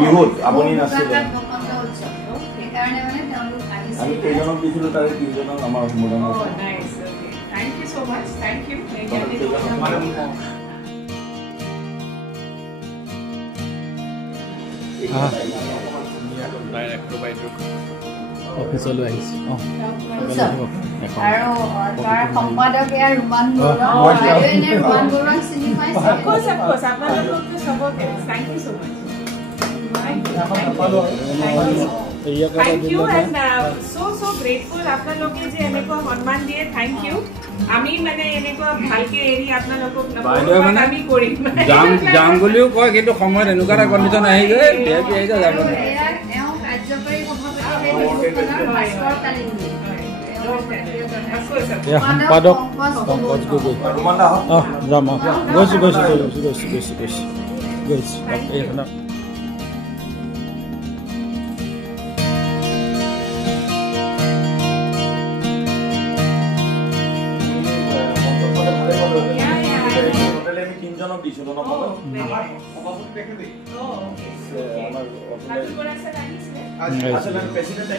বিহুত আপুনি নাছিলে আমি কেইজনক দিছিলোঁ তাৰে 3জনক আমাৰ সম্বোধন Thank you so much. Thank you. অফিচলৈ আহিছে আৰু তাৰ সম্পাদক ইয়াৰ ৰুমান বৰুৱা চিনি পাইছে Of course, আপোনালোককতো চবকে thank you so much. Thank you and so grateful আপোনালোকে যে এনেকুৱা সন্মান দিয়ে thank you আমি মানে এনেকুৱা ভালকে এৰি আপোনালোকক আমি কৰিম যাম বুলিও কয় কিন্তু সময়ত এনেকুৱা এটা কণ্ডিশ্যন আহি গৈ বিহেপি আহি যায় যাব এওঁ কাৰ্যকৰী সম্পাদক পংকজ গগৈ যাম গৈছোঁ এইখন তিনজনক দিছিলোঁ ন প্ৰেচিডেণ্ট